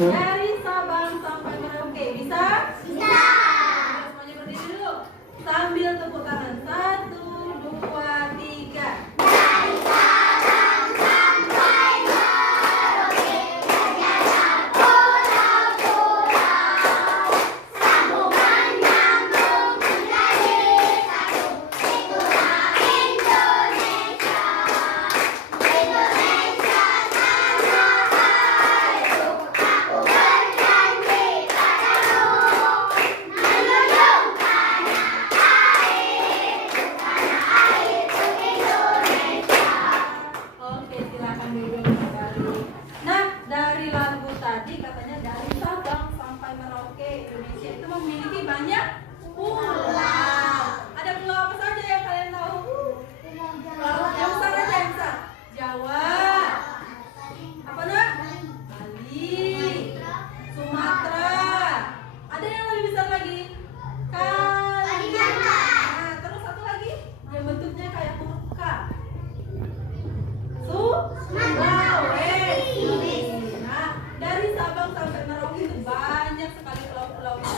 Dari Sabang sampai Merauke. Bisa? Bisa. Semuanya berdiri dulu. Sambil tepuk tangan. 1, 2, 3. Dari Sabang sampai Merauke, berjalan pulau-pulau, sambungan nyambung menjadi satu. Itulah Indonesia. Indonesia tanah airku, aku berjanji padamu, menjunjung tanah airku Indonesia. Oke, silakan duduk kembali. Nah, dari lagu tadi katanya dari Sabang sampai Merauke, Indonesia itu memiliki banyak pulau. Ada pulau apa saja yang kalian tahu? Pulau yang besar aja, yang besar. Jawa. Apa nak? Bali. Sumatera. Ada yang lebih besar lagi? Kalimantan. Nah, terus satu lagi yang bentuknya kayak huruf K. Sulawesi. Nah, dari Sabang sampai Merauke itu banyak sekali pulau-pulaunya.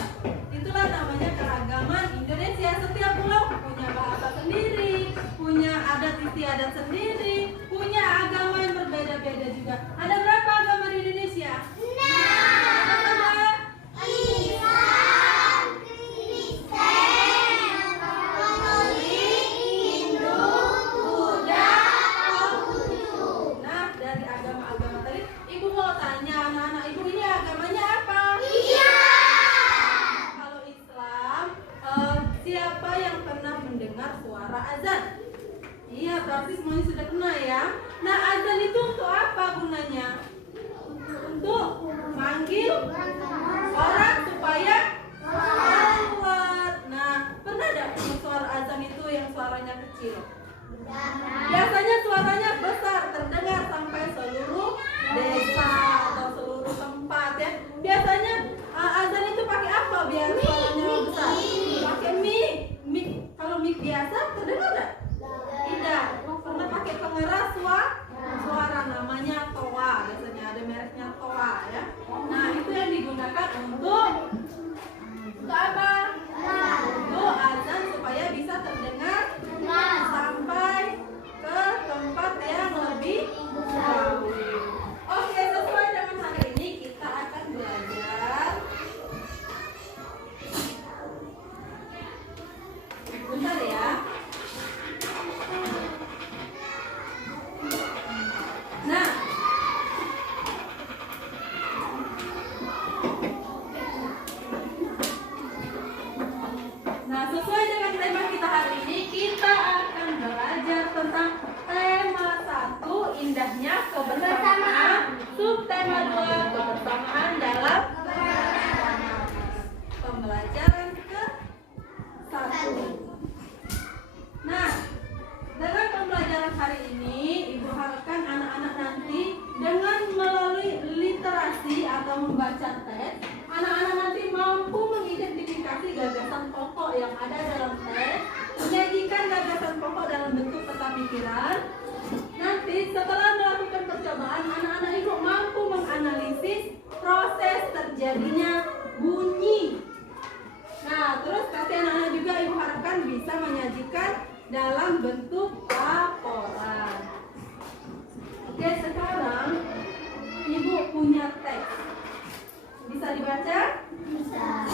Itulah namanya keragaman Indonesia. Setiap pulau punya bahasa sendiri, punya adat istiadat sendiri, punya agama yang berbeda-beda juga. Ada berapa agama di Indonesia? Apa saja? Islam, Kristen, Katolik, Hindu, Buddha, Konghucu. Nah, dari agama-agama tadi, ibu mau tanya anak-anak ibu ini agamanya apa? Iya. Kalau Islam, siapa yang pernah mendengar suara azan? Iya, berarti semuanya sudah pernah ya. Nah, azan itu untuk apa gunanya? Untuk manggil orang supaya sholat. Nah, pernah tidak suara azan itu yang suaranya kecil? Biasanya suaranya besar, terdengar sampai seluruh desa atau seluruh tempat ya. Biasanya azan itu pakai apa biar suaranya besar? Pakai mic. Kalau mic biasa terdengar enggak? Tidak. Pernah pakai pengeras suara namanya toa. Biasanya ada mereknya toa ya. Nah, itu yang digunakan untuk apa? Untuk azan supaya bisa terdengar sampai ke tempat yang lebih jauh. Oke, sesuai dengan hari ini kita akan belajar. Bentar ya. Nah, sesuai dengan tema kita hari ini, kita akan belajar tentang tema 1, indahnya kebersamaan. Subtema 2, kebersamaan dalam pembelajaran ke-1. Nah, dengan pembelajaran hari ini, Ibu harapkan anak-anak nanti dengan melalui literasi atau membaca teks, anak-anak nanti mampu mengidentifikasi gagasan pokok yang ada dalam teks, menyajikan gagasan pokok dalam bentuk peta pikiran. Nanti setelah melakukan percobaan, anak-anak ibu mampu menganalisis proses terjadinya bunyi. Nah, terus nanti anak-anak juga ibu harapkan bisa menyajikan dalam bentuk laporan. Oke, sekarang ibu punya teks. Bisa dibaca? Bisa.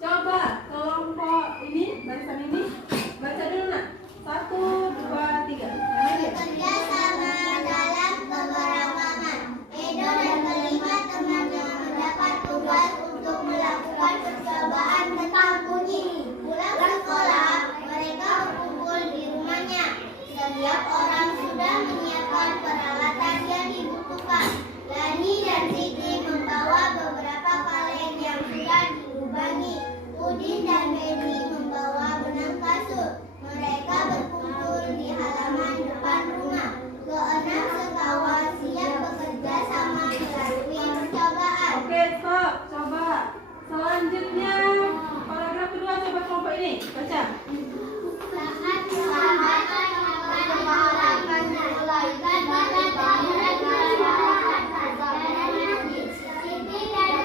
Coba kelompok ini, barisan ini, baca dulu nak. 1, 2, 3. Bekerja sama dalam keberagaman. Edo dan kelima temannya mendapat tugas untuk melakukan percobaan tentang bunyi. Pulang sekolah, mereka berkumpul di rumahnya. Setiap orang sudah menyiapkan peralatan yang dibutuhkan. Lani dan Siti membawa beberapa kaleng yang sudah dilubangi. Udin dan Beni membawa benang kasut. Mereka berkumpul di halaman depan rumah. Keenam sekawan siap bekerja sama melalui percobaan. Oke, stop. Coba. Selanjutnya, paragraf kedua, coba kelompok ini. Baca. Saat percobaan melahirkan pada Siti dan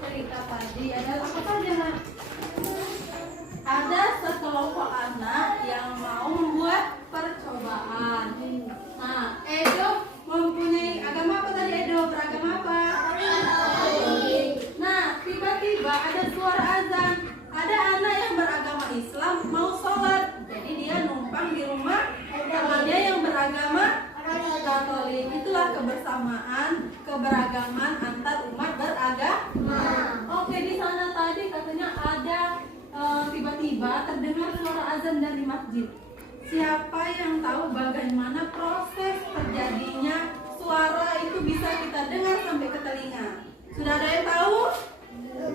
cerita tadi adalah apa saja, Nak? Ada sekelompok anak yang mau membuat percobaan. Nah, Edo mempunyai agama apa tadi, Edo? Beragama apa? Nah, tiba-tiba ada suara azan. Ada anak yang beragama Islam mau sholat. Jadi dia numpang di rumah temannya yang beragama Katolik. Itulah keberagaman antar umat beragama. Oke, di sana tadi katanya ada tiba-tiba terdengar suara azan dari masjid. Siapa yang tahu bagaimana proses terjadinya suara itu bisa kita dengar sampai ke telinga? Sudah ada yang tahu?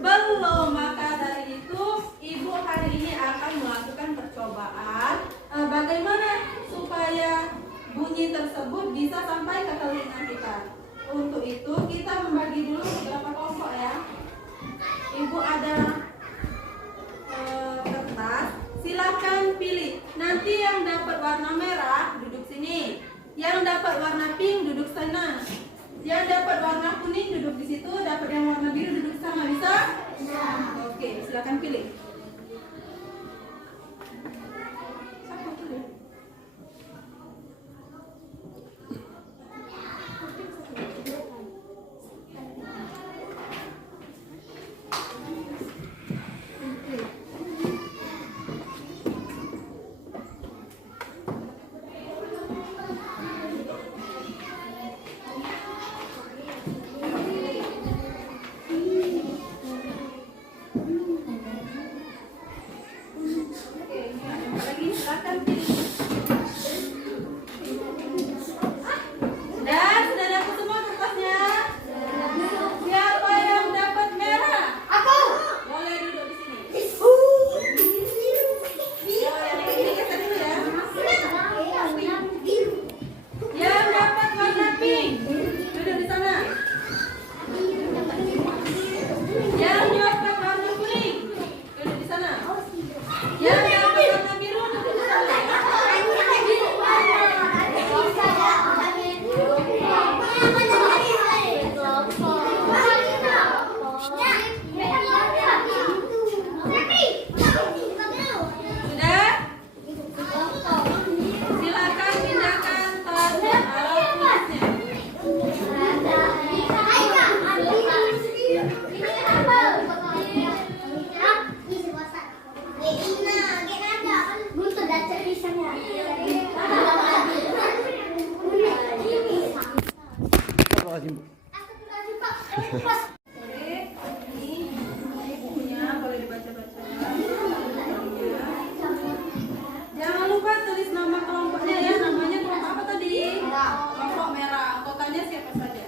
Belum. Maka dari itu Ibu hari ini akan melakukan percobaan bagaimana supaya bunyi tersebut bisa sampai ke telinga kita. Untuk itu kita membagi dulu beberapa kelompok ya. Ibu ada kertas, silakan pilih. Nanti yang dapat warna merah duduk sini, yang dapat warna pink duduk sana, yang dapat warna kuning duduk di situ, dapat yang warna biru duduk sana. Bisa? Oke, silakan pilih. Siapa pilih? Jangan lupa tulis nama kelompoknya ya. Namanya kelompok apa tadi? Kelompok merah. Anggotanya siapa saja?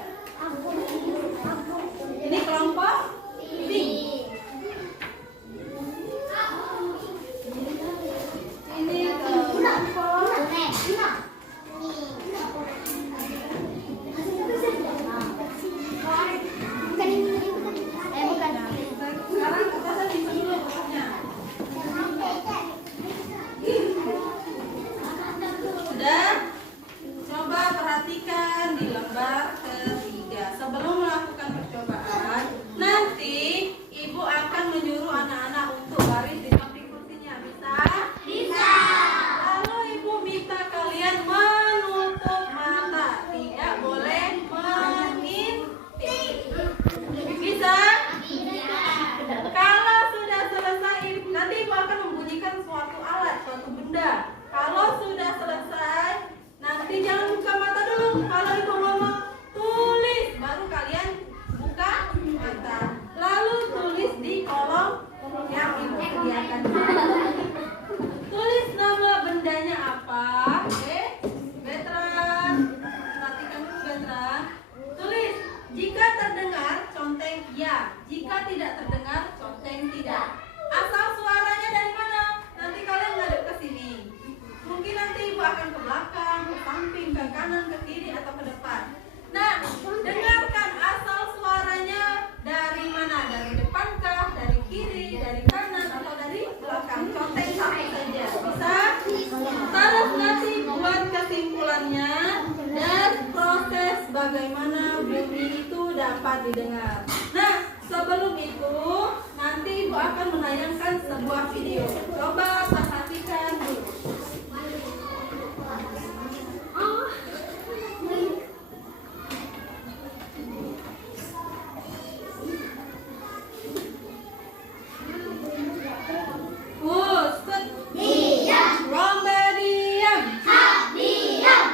Ini kelompok pink. Ini kelompok sekarang kita bisa dulu kelompoknya. Sudah? Coba perhatikan di lembar ketiga. Sebelum melakukan percobaan, nanti Ibu akan menyuruh anak-anak untuk baris di samping kursinya. Bisa? Bisa. Lalu Ibu minta kalian menutup mata. Tidak boleh mengintip. Bisa? Kalau sudah selesai, nanti Ibu akan membunyikan suatu alat, suatu benda. Kalau sudah selesai, nanti jangan buka mata dulu. Kalau Ibu ngomong tulis, baru kalian buka mata. Lalu tulis di kolom yang Ibu sediakan. Tulis nama bendanya apa. Oke, Betra. Perhatikan dulu Betra. Tulis, jika terdengar conteng ya, jika tidak terdengar conteng tidak. Asal suaranya dari mana? Nanti kalian ngadep ke sini. Mungkin nanti Ibu akan ke belakang, ke samping, ke kanan, ke kiri, atau ke depan. Nah, dengarkan asal suaranya dari mana? Dari depan kah? Dari kiri? Dari kanan? Atau dari belakang? Conteng satu saja. Bisa? Terus nanti buat kesimpulannya dan proses bagaimana bunyi itu dapat didengar. Nah, sebelum itu akan menayangkan sebuah video. Coba perhatikan dulu. Set. Diam. Lomba diam. Hak diam.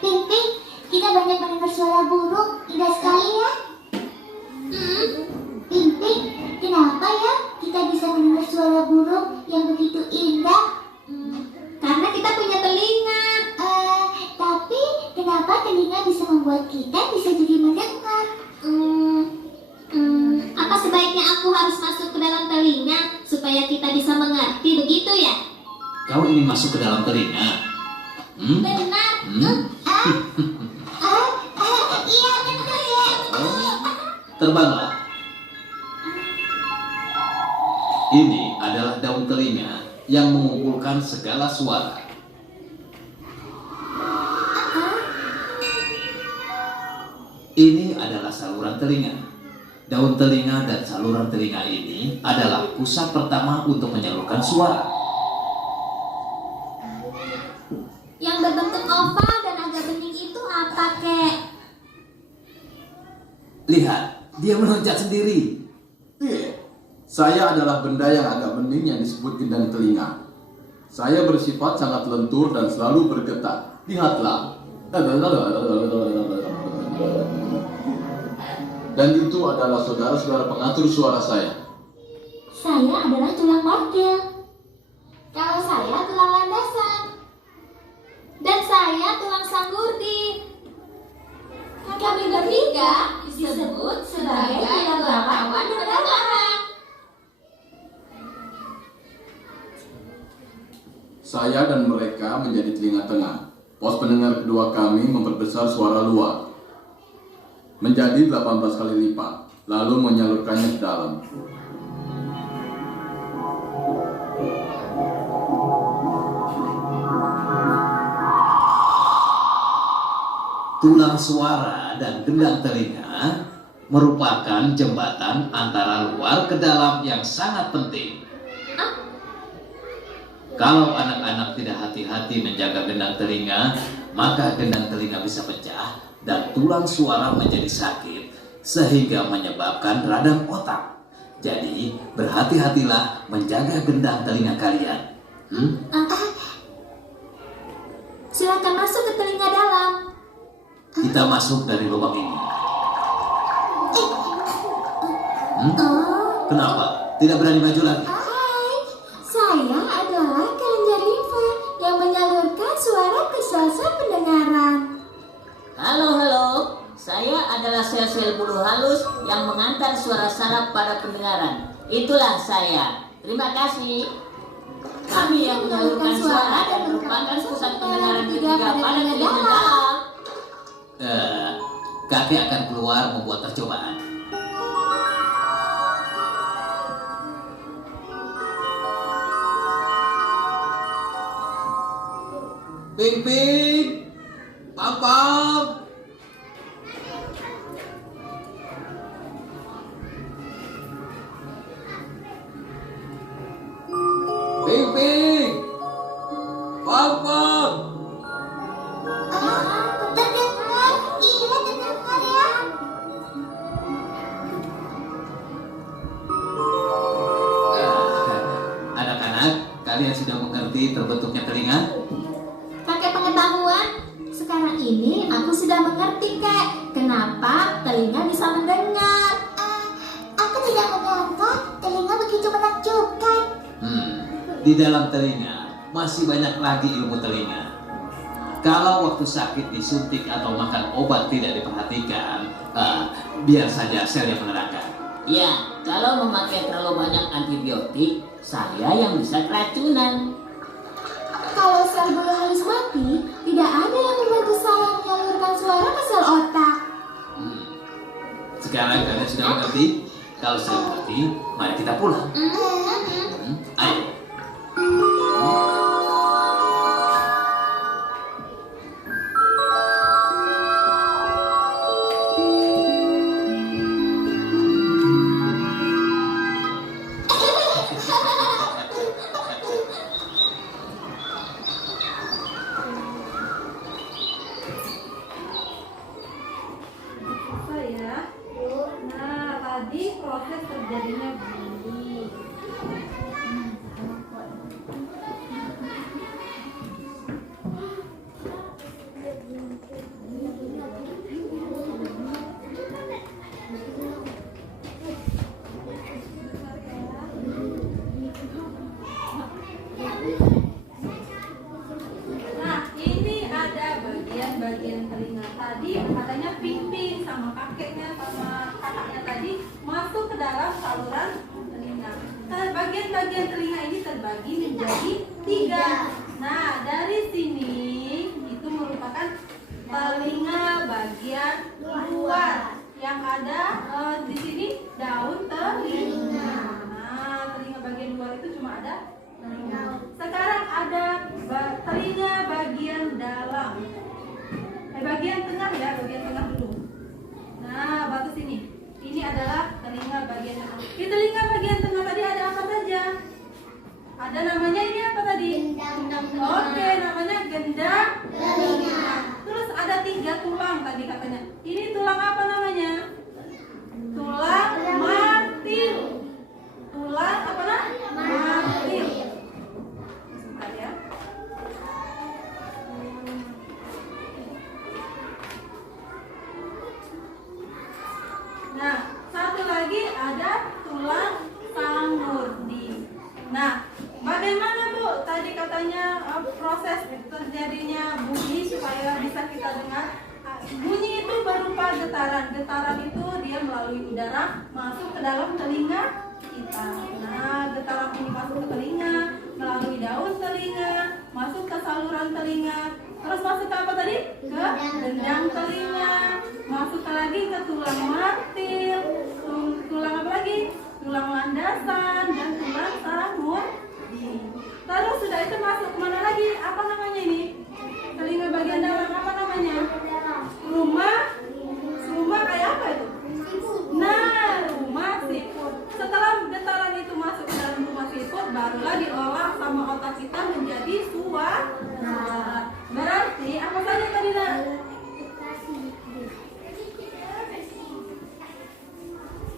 Ping-ping, kita banyak mendengar suara burung. Indah sekali ya. Ping-ping, kenapa ya kita bisa mendengar suara burung yang begitu indah? Karena kita punya telinga. Tapi kenapa telinga bisa membuat kita bisa jadi mendengar? Apa sebaiknya aku harus masuk ke dalam telinga supaya kita bisa mengerti, begitu ya? Kau ingin masuk ke dalam telinga? Benar. Iya benar ya. Terbanglah. Ini adalah daun telinga yang mengumpulkan segala suara. Ini adalah saluran telinga. Daun telinga dan saluran telinga ini adalah pusat pertama untuk menyalurkan suara. Yang berbentuk oval dan agak bening itu apa, Kek? Lihat, dia meloncat sendiri. Saya adalah benda yang agak bening yang disebut gendang telinga. Saya bersifat sangat lentur dan selalu bergetar. Lihatlah. Dan itu adalah saudara-saudara pengatur suara saya. Saya adalah tulang mortil. Kalau saya tulang landasan. Dan saya tulang sanggurdi. Kami bertiga disebut sebagai tulang rawan pendengaran. Saya dan mereka menjadi telinga tengah. Pos pendengar kedua kami memperbesar suara luar menjadi 18 kali lipat, lalu menyalurkannya ke dalam. Tulang suara dan gendang telinga merupakan jembatan antara luar ke dalam yang sangat penting. Kalau anak-anak tidak hati-hati menjaga gendang telinga, maka gendang telinga bisa pecah dan tulang suara menjadi sakit sehingga menyebabkan radang otak. Jadi, berhati-hatilah menjaga gendang telinga kalian. Silakan masuk ke telinga dalam. Kita masuk dari lubang ini. Kenapa? Tidak berani maju lagi? Hai, saya adalah kelenjar limfa yang menyalurkan suara ke sel-sel pendengaran. Halo, saya adalah sel-sel bulu halus yang mengantar suara saraf pada pendengaran. Itulah saya. Terima kasih. Kami yang menyalurkan suara dan merupakan pusat pendengaran ketiga pada telinga dalam. Kakek akan keluar membuat percobaan. Ping-ping, Pam-pam. Ping-ping, Pam-pam. Terdengar, iya terdengar ya. Anak-anak, kalian sudah mengerti terbentuknya telinga? Kakek pengetahuan, sekarang ini aku sudah mengerti, Kek. Kenapa telinga bisa mendengar? Aku tidak menyangka telinga begitu mendengar. di dalam telinga masih banyak lagi ilmu telinga. Kalau waktu sakit disuntik atau makan obat tidak diperhatikan, biar saja sel yang menerangkan. Ya, kalau memakai terlalu banyak antibiotik, saya yang bisa keracunan. Kalau sel bulu halus mati, tidak ada yang membantu saya menyalurkan suara ke sel otak. Sekarang kalian sudah mengerti? Kalau sudah mengerti, mari kita pulang. Ayo. Ya. Nah, tadi proses terjadinya bunyi. Nah, ini ada bagian-bagian telinga. Tadi katanya Ping-Ping sama kakeknya sama kakaknya tadi masuk ke dalam saluran telinga. Nah, bagian-bagian telinga ini terbagi menjadi 3. Nah, dari sini itu merupakan telinga bagian luar yang ada di sini daun telinga. Nah, telinga bagian luar itu cuma ada telinga. Sekarang ada telinga bagian dalam. Bagian tengah ya, bagian tengah dulu. Nah, batu sini. Ini adalah telinga bagian tengah. Di telinga bagian tengah tadi ada apa saja? Ada namanya ini apa tadi? Oke, namanya gendang telinga. Terus ada 3 tulang tadi katanya. Ini tulang apa namanya? Tulang martil. Tulang apa nah? Martil. Sebentar ya. Nah, satu lagi ada tulang samurdi. Nah, bagaimana Bu? Tadi katanya proses terjadinya bunyi supaya bisa kita dengar. Bunyi itu berupa getaran. Getaran itu dia melalui udara masuk ke dalam telinga kita. Nah, getaran ini masuk ke telinga, melalui daun telinga, masuk ke saluran telinga. Terus masuk ke apa tadi? Ke gendang telinga. Masuk lagi ke tulang martil. Tulang apa lagi? Tulang landasan dan tulang samurdi. Lalu sudah itu masuk kemana lagi? Apa namanya ini? Telinga bagian dalam apa namanya? Rumah kayak apa itu? Nah, rumah siput. Setelah getaran itu masuk ke dalam rumah siput, barulah diolah sama otak kita menjadi suara. Berarti apa saja tadi nak?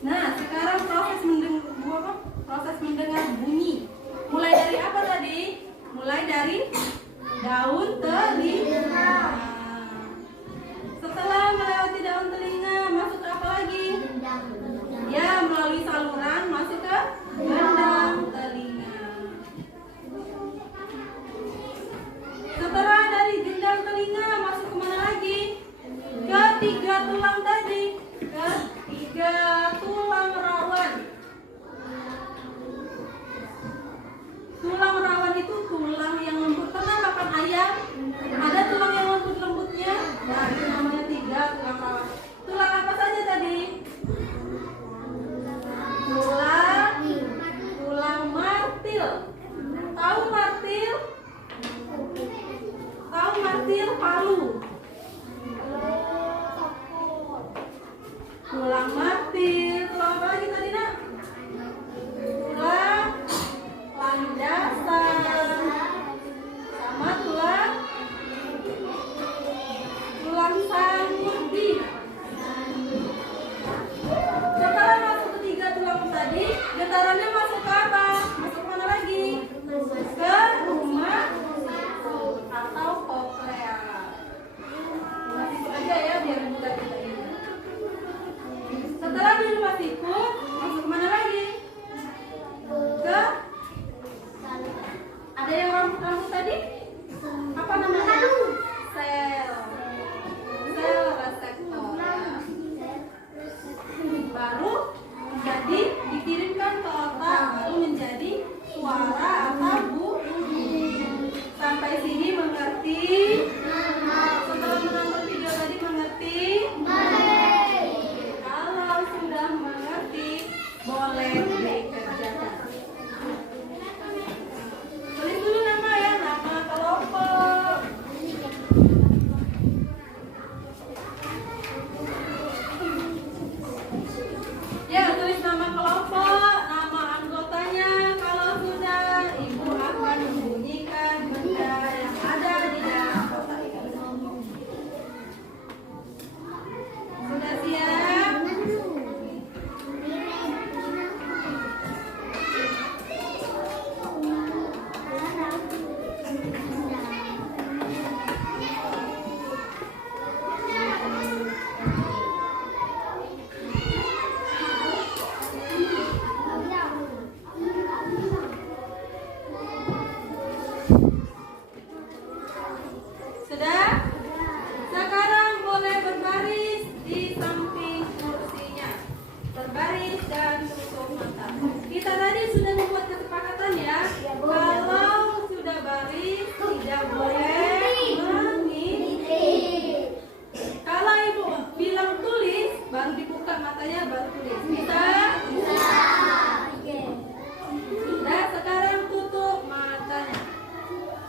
Nah, sekarang proses mendengar bunyi. Mulai dari apa tadi? Mulai dari daun telinga. Setelah melewati daun telinga, masuk ke apa lagi? Ya, melalui saluran masuk ke gendang telinga. tadi sudah membuat kesepakatan ya. Kalau sudah baris tidak boleh mengintip. Kalau ibu bilang tulis, baru dibuka matanya baru tulis. Bisa? Nah, sekarang tutup matanya.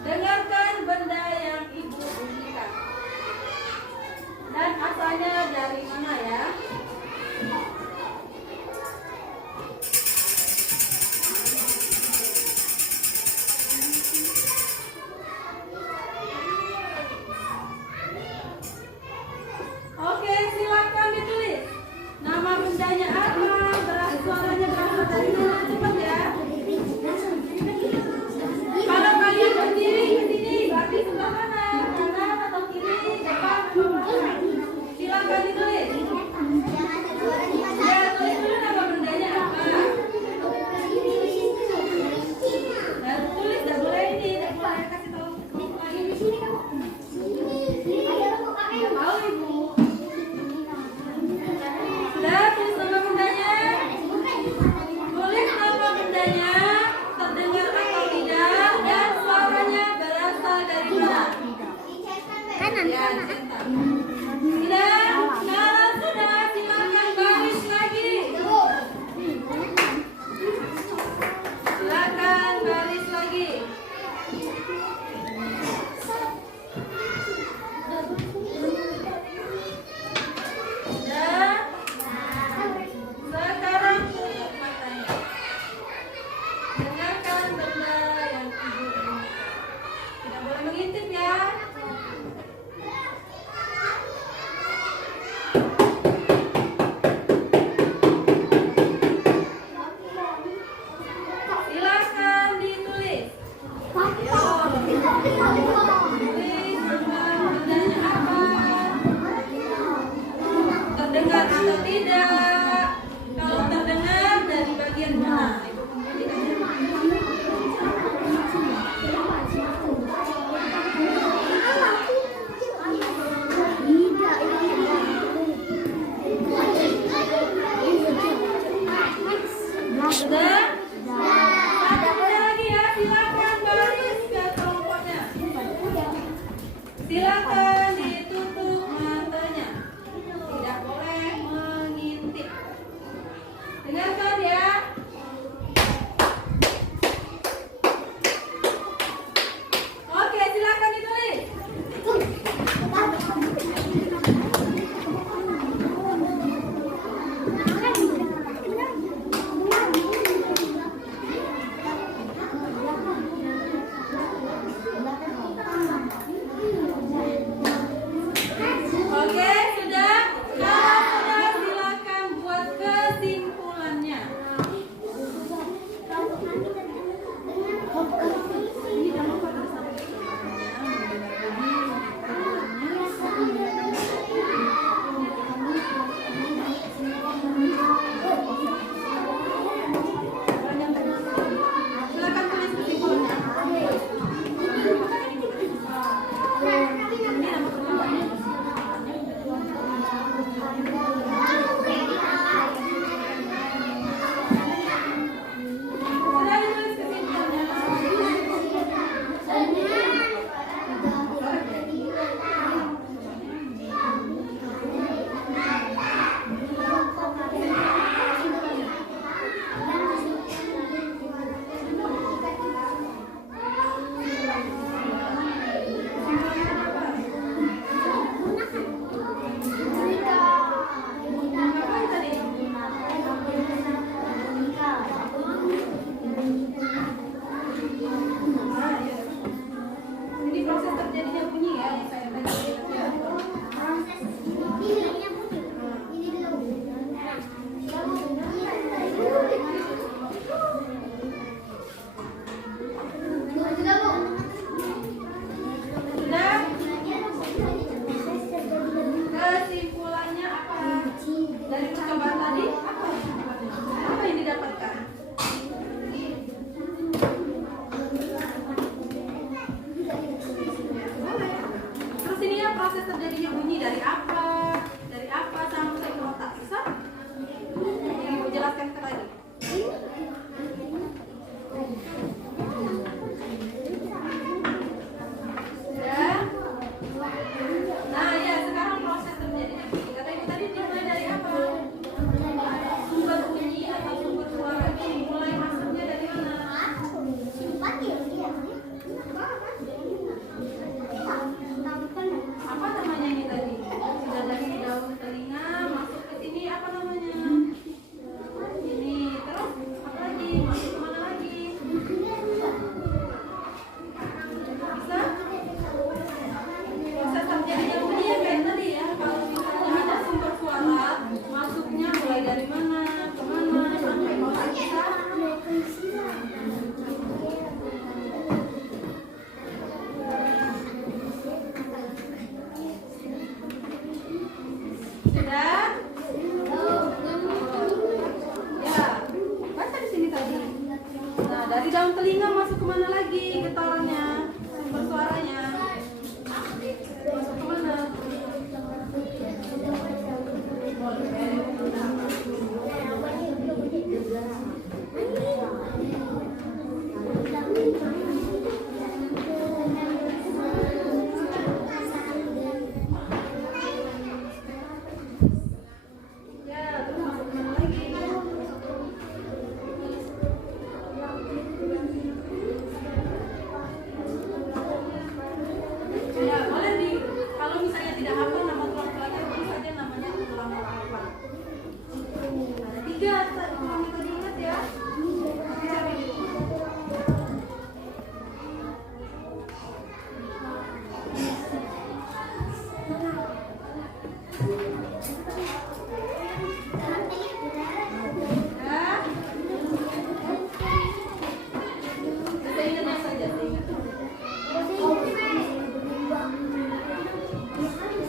Dengarkan benda yang ibu bunyikan. Dan asalnya dari mana ya? Oke, silakan ditulis. Nama bendanya apa? Suaranya berasal dari mana? Cepat ya. Kalau kalian berdiri di sini, berarti sebelah mana? Kanan atau kiri? Depan atau belakang? Silakan ditulis. Ya, tulis dulu nama bendanya apa. Dan tulis, tidak boleh ini, tidak boleh kasih tahu lagi. Tidak tahu ibu. Sudah tulis nama bendanya. Tulis nama bendanya, terdengar atau tidak, dan suaranya berasal dari mana? Ya, centang. Sudah? Kalau sudah, silakan baris lagi. Silakan baris lagi. Sudah? Sekarang tutup matanya. Dengarkan benda yang ibu bunyikan. Tidak boleh mengintip ya. Silakan ditulis. Tulis bendanya apa? Terdengar atau tidak? Kalau terdengar dari bagian mana? Ibu sudah? Ada benda lagi ya, silakan baris ke kelompoknya. Silakan ditutup matanya. Tidak boleh mengintip. Dengarkan ya. Oke, silakan ditulis. masuk kemana lagi? Bisa? Proses terjadinya bunyi ya kayak tadi ya. Kalau misalnya ada sumber suara, masuknya mulai dari mana, kemana, sampai mana bisa? Sudah? Ya, baca di sini tadi. Nah, dari dalam telinga masuk kemana lagi getarannya, sumber suaranya? Masuk kemana? Ya, terus masuk kemana lagi? Ya, boleh di kalau misalnya tidak hafal nama tulang belakang, tulis saja namanya tulang belakang. Ada 3 tulang kita diingat ya. Nanti cari di rumah. Ya. Saya ingat saja, saya ingat.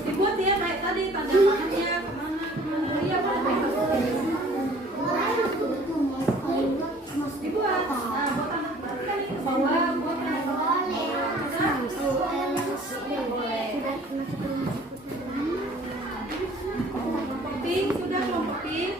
Dibuat ya kayak tadi tanda panahnya kemana kemana. Iya boleh dibuat. Nah buat anak berarti kan ini ke bawah buat anak pink sudah kelompok pink.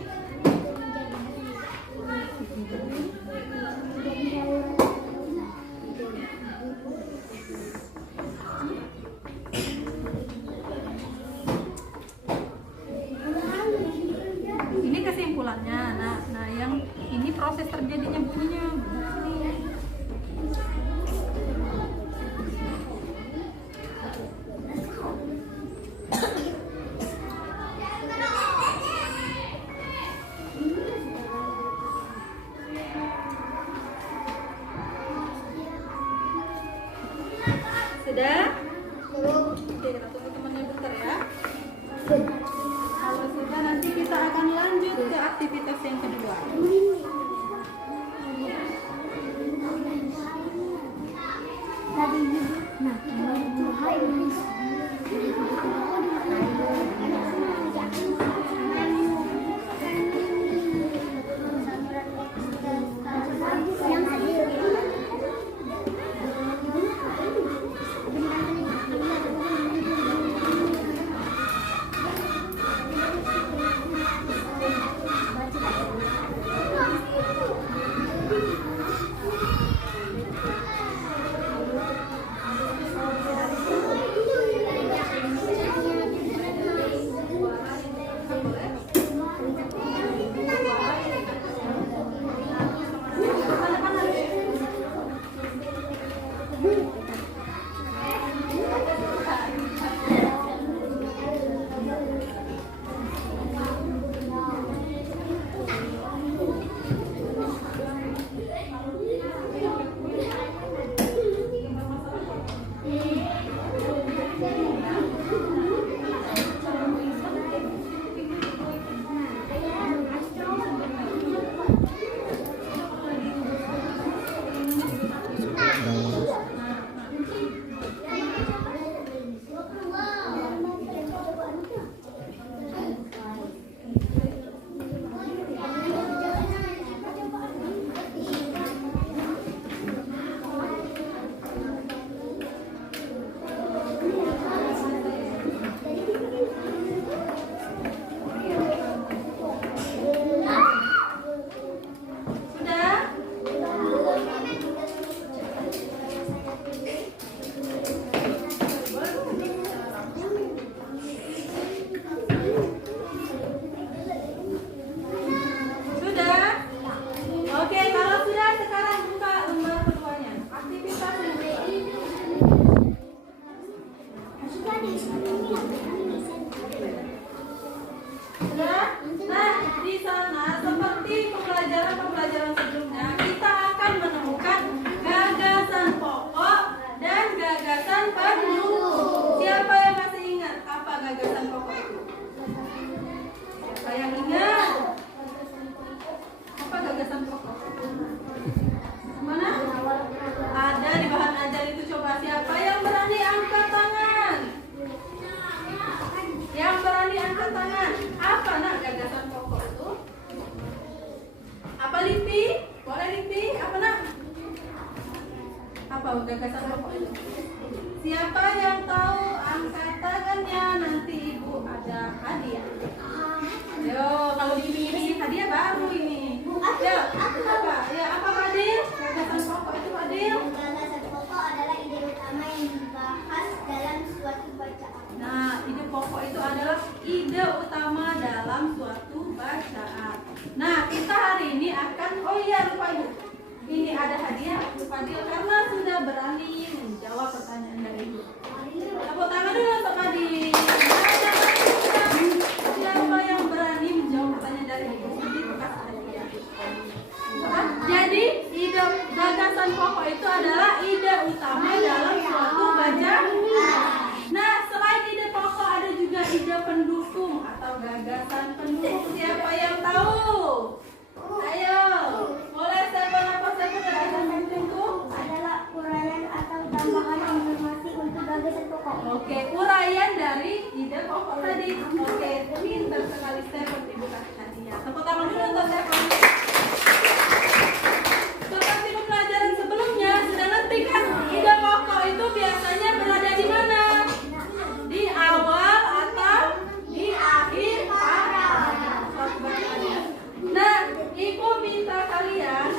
Ini kesimpulannya. Nah, yang ini proses terjadinya bunyinya. Sudah? Oke, kita tunggu temannya bentar ya. Kalau sudah nanti kita akan lanjut ke aktivitas yang kedua. Yang gagasan pokok itu? Siapa yang tahu angkat tangannya, nanti ibu ada hadiah. Yo, kalau diiming-iming hadiah baru ini. Ya, apa? Ya, apa Fadil? Gagasan pokok itu Fadil? Gagasan pokok adalah ide utama yang dibahas dalam suatu bacaan. Nah, ide pokok itu adalah ide utama dalam suatu bacaan. Nah, kita hari ini akan, oh iya lupa ibu, ini ada hadiah untuk Fadil karena sudah berani menjawab pertanyaan dari ibu. Tepuk tangan dulu untuk Fadil. Siapa yang berani menjawab pertanyaan dari ibu? Nanti bekas hadiah. Jadi ide gagasan pokok itu adalah ide utama dalam suatu bacaan. Nah, selain ide pokok ada juga ide pendukung atau gagasan pendukung. Siapa yang tahu? Ayo, boleh siapa gagasan pendukung? Adalah uraian atau tambahan informasi untuk gagasan pokok. Oke, uraian dari ide pokok tadi. Oke, pintar sekali Stephen, ibu kasih hadiah. Tepuk tangan dulu untuk Stephen. Seperti pembelajaran sebelumnya, sudah ngerti kan? Ide pokok itu biasanya berada di mana? Di awal atau di akhir paragraf. Nah, ibu minta kalian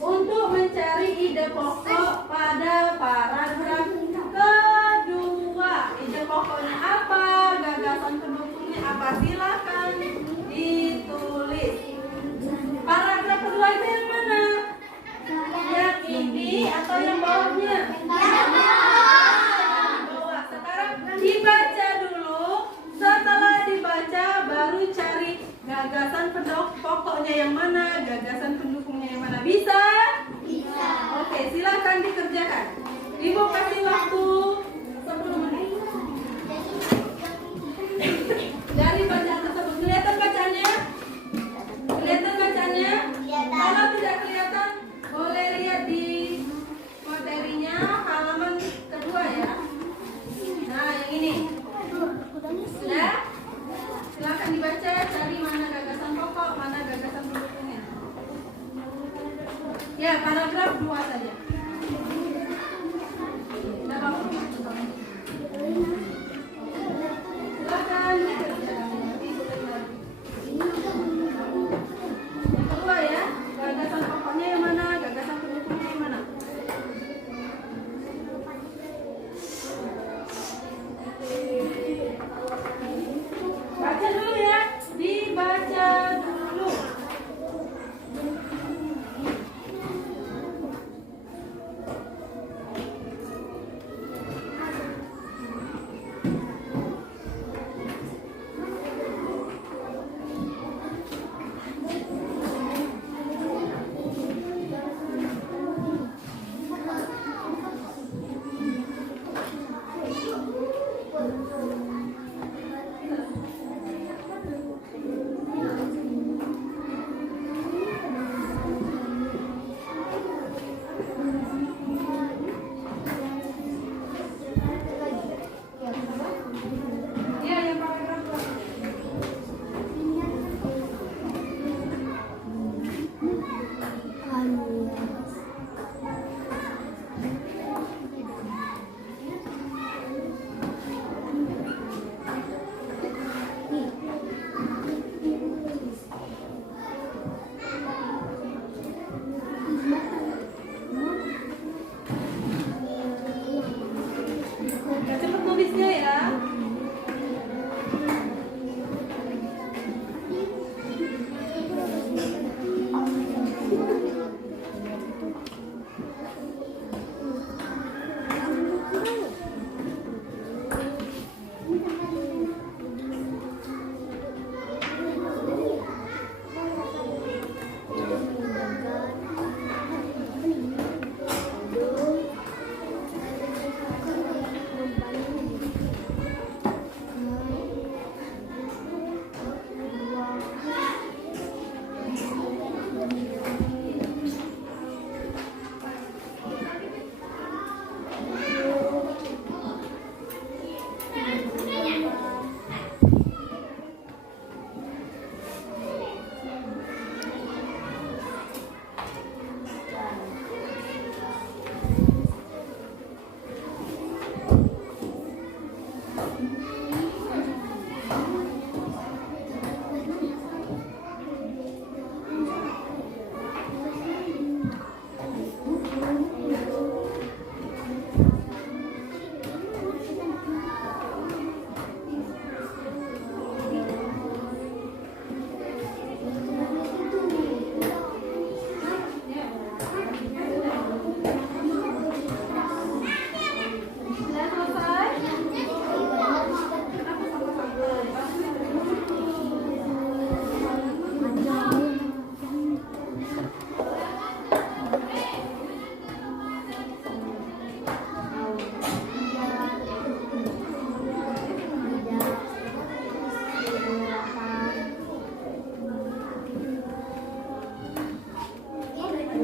untuk mencari ide pokok pada paragraf kedua. Ide pokoknya apa? Gagasan pendukungnya apa? Silakan ditulis. Paragraf kedua itu yang mana? Yang ini atau yang bawahnya? Yang bawah. Sekarang dibaca dulu. Setelah dibaca baru cari gagasan pokoknya yang mana, gagasan pendukungnya yang mana. Bisa? Bisa. Oke, silakan dikerjakan. Ibu kasih waktu 10 menit. Dari bacaan tersebut, kelihatan bacanya? Kelihatan bacanya? Kalau tidak kelihatan, boleh lihat di materinya halaman kedua ya. Nah, yang ini. Sudah? Silakan dibaca, cari mana gagasan pokok, mana gagasan pendukungnya. Ya, paragraf 2 saja. Nah, Bapak. Silakan dikerjakan. Yang kedua ya, gagasan pokoknya yang mana, gagasan pendukungnya yang mana. Baca dulu ya, dibaca dulu.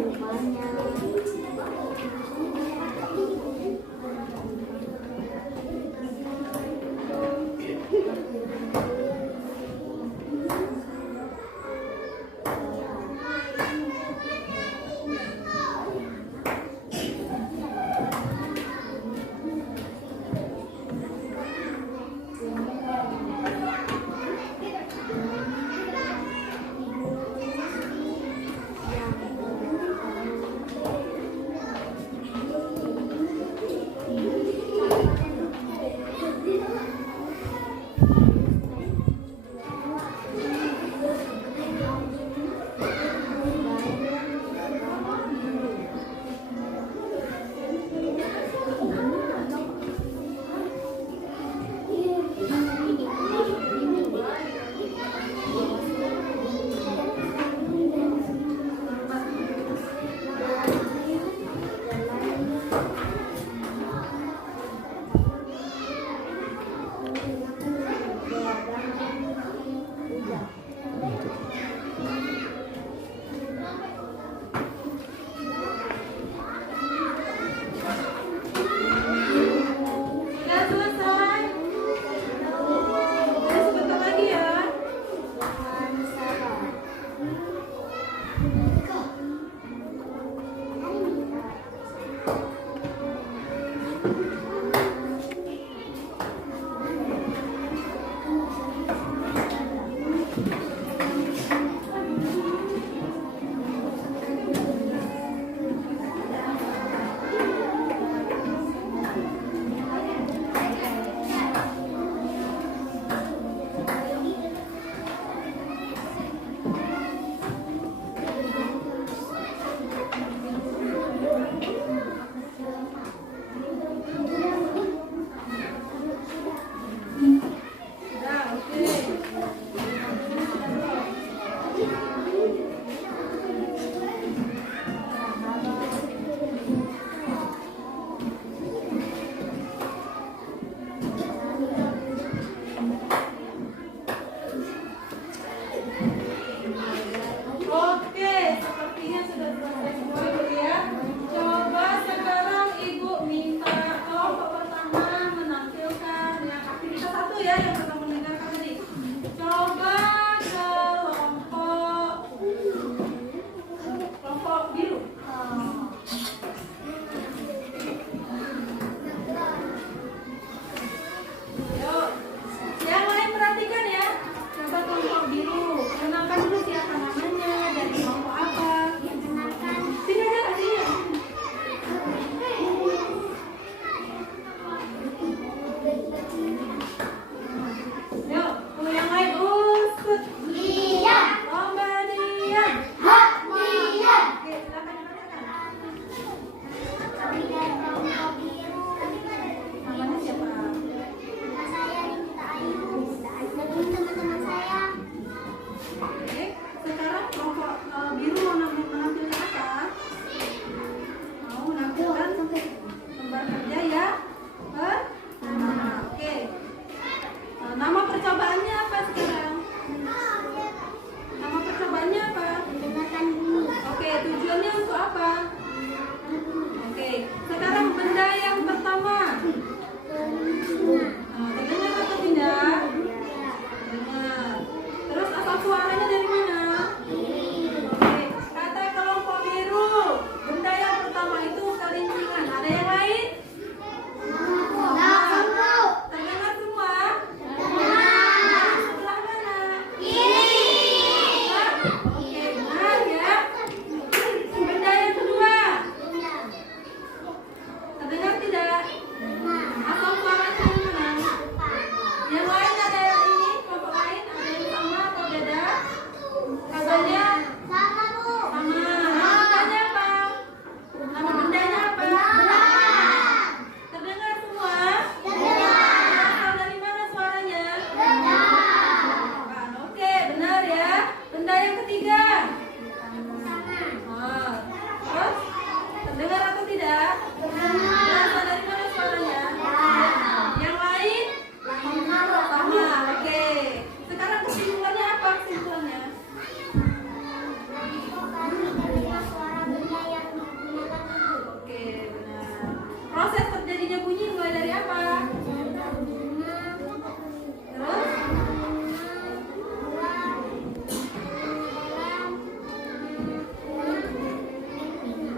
rumahnya.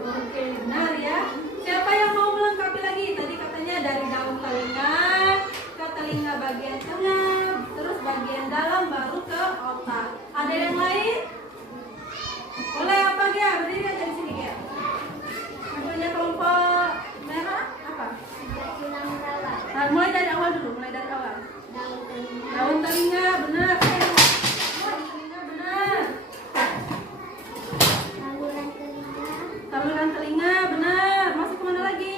Oke, benar ya. Siapa yang mau melengkapi lagi? Tadi katanya dari daun telinga ke telinga bagian tengah, terus bagian dalam baru ke otak. Ada yang lain? Boleh apa Gia? Berdiri aja di sini Gia. Namanya kelompok merah apa? Nah, mulai dari awal dulu, mulai dari awal. Daun telinga benar. Daun telinga benar. Saluran telinga benar. Masuk kemana lagi?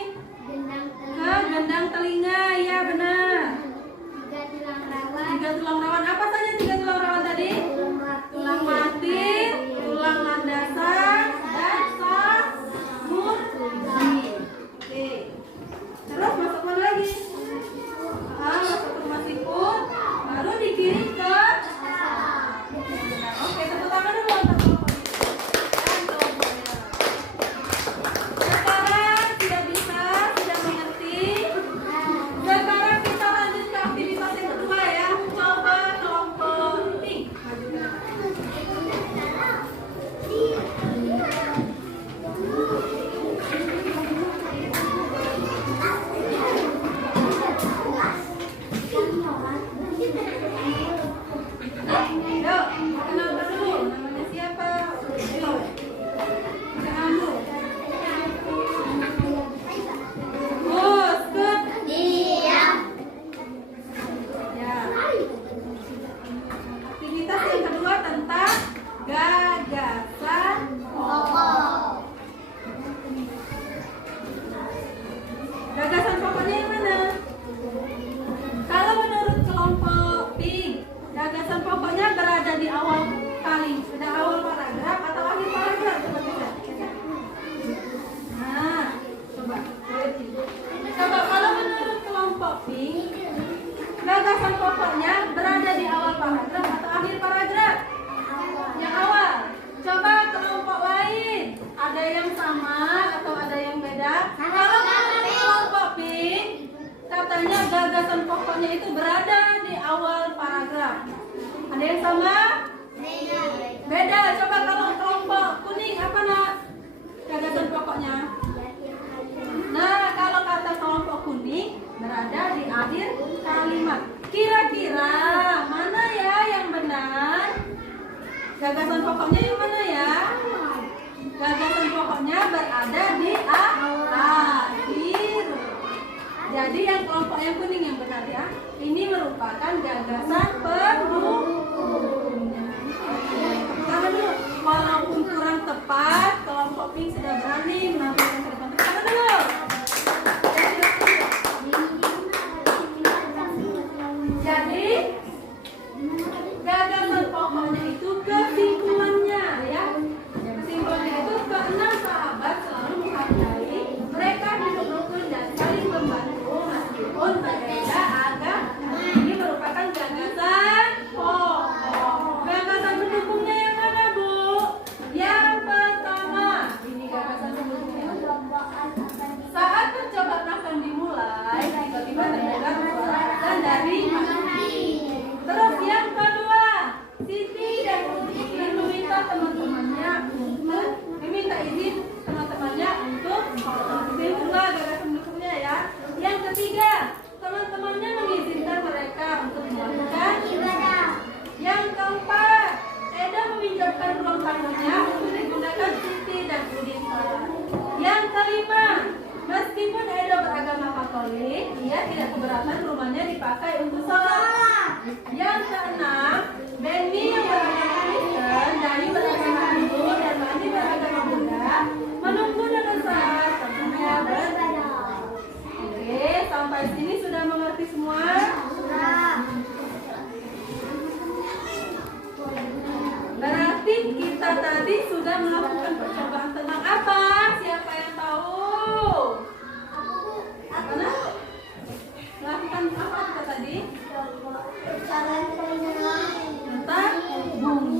Ke gendang telinga, ya benar. Tiga tulang rawan. Apa saja tiga tulang rawan tadi? Tulang matir, tulang landasan, dan sahurgi. Oke. Terus masuk mana lagi? Masuk ke rumah siput, baru dikirim ke. Oke, tepuk tangan dulu untuk kelompok ini. Sekarang sudah bisa, sudah mengerti. Sekarang kita lanjut ke aktivitas yang kedua ya. Coba kelompok pink. Yuk, kenalkan dulu. Namanya siapa? Ayo. Kenalan dulu. Gus, Kut. Ya. Aktivitas yang kedua tentang gagasan pokok. Gagasan pokoknya yang mana? Kalau menurut kelompok pink, gagasan pokoknya berada di awal awal paragraf atau akhir paragraf? Coba lihat. Nah, coba. Coba kalau menurut kelompok pink, gagasan pokoknya berada di awal paragraf atau akhir paragraf? Yang awal. Coba kelompok lain, ada yang sama atau ada yang beda? Kalau menurut kelompok pink, katanya gagasan pokoknya itu berada di awal paragraf. Ada yang sama? Beda. Coba kalau kelompok kuning apa nak? Gagasan pokoknya. Nah, kalau kata kelompok kuning berada di akhir kalimat. Kira-kira mana ya yang benar? Gagasan pokoknya yang mana ya? Gagasan pokoknya berada di akhir. Jadi yang kelompok yang kuning yang benar ya. Ini merupakan gagasan pendukung. Karena dulu, walaupun kurang tepat, kelompok pink sudah berani menampilkan ke depan. Karena dulu. Jadi gagasan pokoknya itu kesimpulannya ya. Kesimpulannya itu keenam sahabat selalu menghargai, mereka hidup rukun dan saling membantu meskipun berbeda agama. Ini merupakan gagasan pokok. Gagasan pendukungnya yang mana Bu? Yang pertama. Ini gagasan pendukungnya. Saat percobaan akan dimulai, tiba-tiba terdengar suara azan dari Terus yang kedua, Siti dan Putri meminta teman-temannya untuk izin teman-temannya untuk itulah gagasan pendukungnya ya. Yang ketiga, teman-temannya mengizinkan mereka untuk melakukan ibadah. Yang keempat, Eda meminjamkan ruang tamunya untuk digunakan Siti dan Udin sholat. Yang kelima, meskipun Edo beragama Katolik, ia tidak keberatan rumahnya dipakai untuk sholat. Yang keenam, Benny yang beragama Kristen, Dani beragama Hindu, dan Mani beragama Buddha menunggu dengan salat tentunya berbeda. Oke, sampai sini sudah mengerti semua? Berarti kita tadi sudah melakukan percobaan tentang apa? Siapa yang tahu? Mana? Melakukan apa kita tadi? Tentang bunga.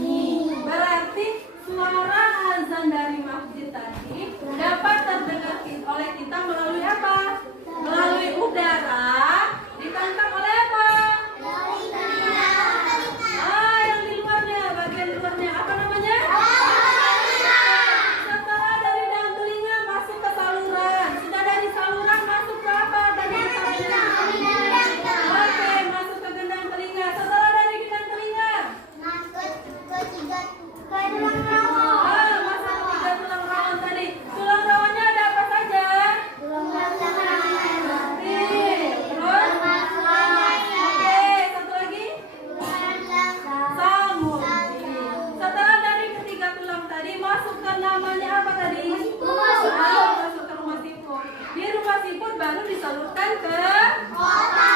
ke Kota.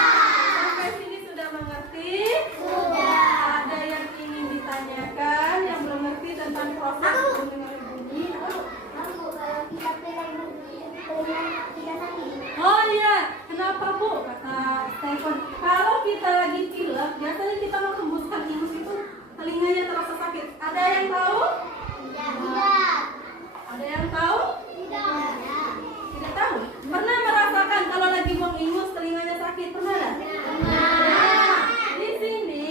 sampai sini sudah mengerti? Sudah. Ada yang ingin ditanyakan yang belum mengerti tentang proses mendengar bunyi? Kalau kita pilih tidak sakit. Oh iya, kenapa Bu? Kata Stephen, kalau kita lagi pilek, biasanya kita menghembuskan ingus itu telinganya terasa sakit. Ada yang tahu? Tidak. Ada yang tahu? Tidak. Tidak tahu? Pernah merasakan kalau lagi buang ingus telinganya sakit? Pernah nggak? Nah, di sini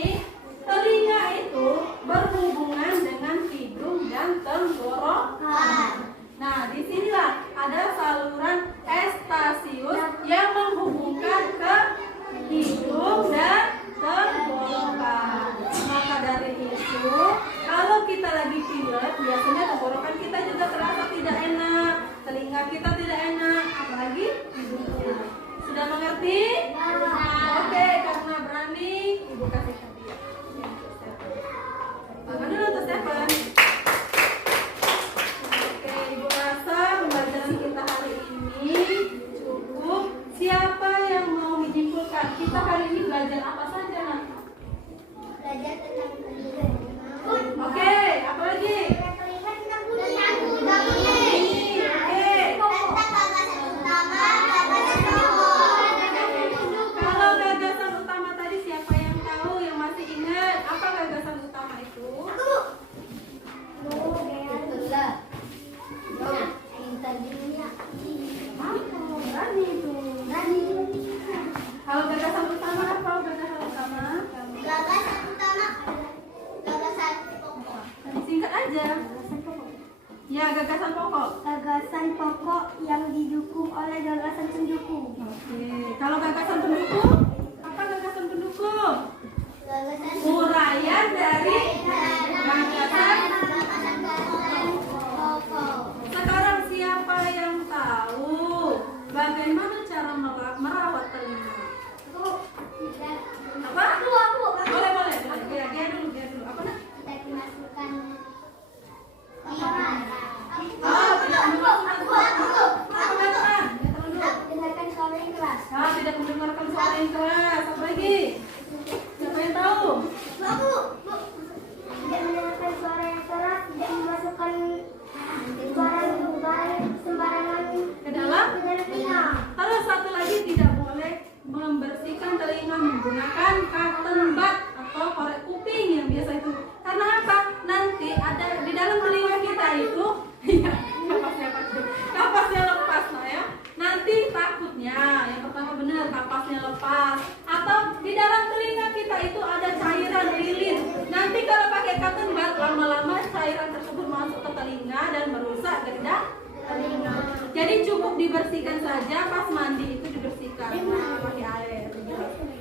telinga itu berhubungan dengan hidung dan tenggorokan. Nah, disinilah ada saluran estasius yang menghubungkan ke hidung dan tenggorokan. Maka dari itu, kalau kita lagi pilek, biasanya tenggorokan kita juga terasa tidak enak, telinga kita tidak enak, apalagi hidung kita. Sudah mengerti? Oke, karena berani, Ibu kasih hadiah. Bagaimana dulu untuk Stephen? Oke, Ibu rasa pembelajaran kita hari ini cukup. Siapa yang mau menyimpulkan? Kita hari ini belajar apa saja? Nak? Belajar tentang telinga. Oke, apa lagi? Telinga tentang bunyi. Oke. Tentang gagasan utama, gagasan pokok. Kalau gagasan utama tadi siapa yang tahu, yang masih ingat? Apa gagasan utama itu? Berani itu. Kalau gagasan utama apa? Gagasan utama? Gagasan utama, gagasan pokok. Singkat aja. Ya, gagasan pokok. Gagasan pokok yang didukung oleh gagasan pendukung. Oke. Kalau gagasan pendukung? Apa gagasan pendukung? Gagasan Uraian dari gagasan. pokok. Sekarang siapa yang tahu bagaimana cara merawat telinga? Apa? Aku. Boleh. Dia dulu. Apa nak? Kita dimasukkan. Oh, tidak memasukkan. Apa katakan? Dengarkan suara yang keras. Ah, tidak mendengarkan suara yang keras. Apa lagi? Siapa yang tahu? Bu. Tidak mendengarkan suara yang keras, tidak memasukkan barang sembarangan Ke dalam? ke dalam telinga. Terus satu lagi, tidak boleh membersihkan telinga menggunakan cotton bud atau korek kuping yang biasa itu. Karena apa? Nanti ada di dalam telinga kita itu, ya, kapasnya lepas, nah ya. Nanti takutnya, yang pertama benar kapasnya lepas, atau di dalam telinga kita itu ada cairan lilin. Nanti kalau pakai cotton bud, lama-lama cairan tersebut masuk ke telinga dan merusak gendang telinga. Jadi cukup dibersihkan saja, pas mandi itu dibersihkan pakai air.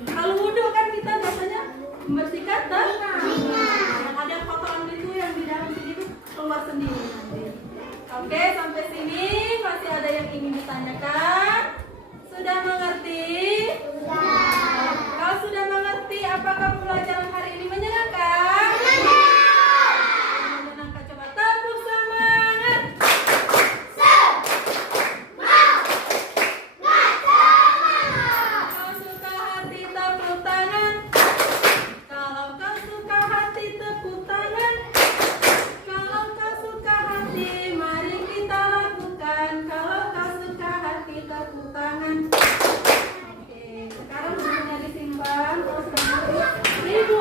Kalau wudhu kan kita biasanya membersihkan telinga. Yang ada kotoran itu yang di dalam sini itu keluar sendiri nanti. Oke, sampai sini masih ada yang ingin ditanyakan? Sudah mengerti? Kalau sudah mengerti, apakah pembelajaran hari ini menyenangkan? Menyenangkan, coba tepuk semangat. Kalau suka hati tepuk tangan. Kalau kau suka hati tepuk tangan. Kalau kau suka hati mari kita lakukan. Kalau kau suka hati tepuk tangan. Oke, sekarang bukunya disimpan. Terus Ibu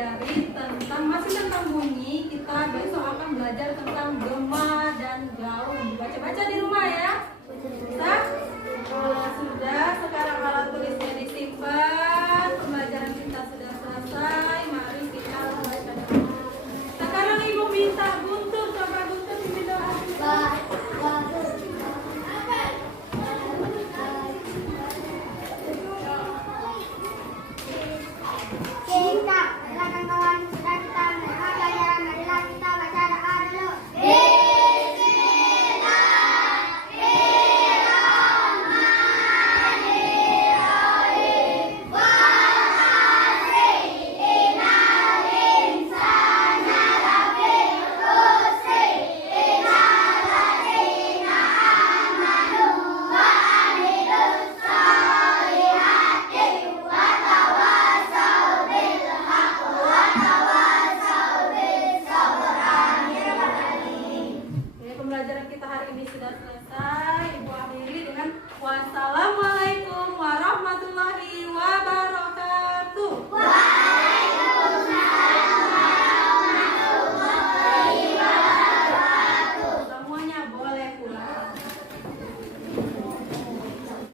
pelajari tentang bunyi. Kita besok akan belajar tentang gema dan gaung. Baca-baca di rumah ya.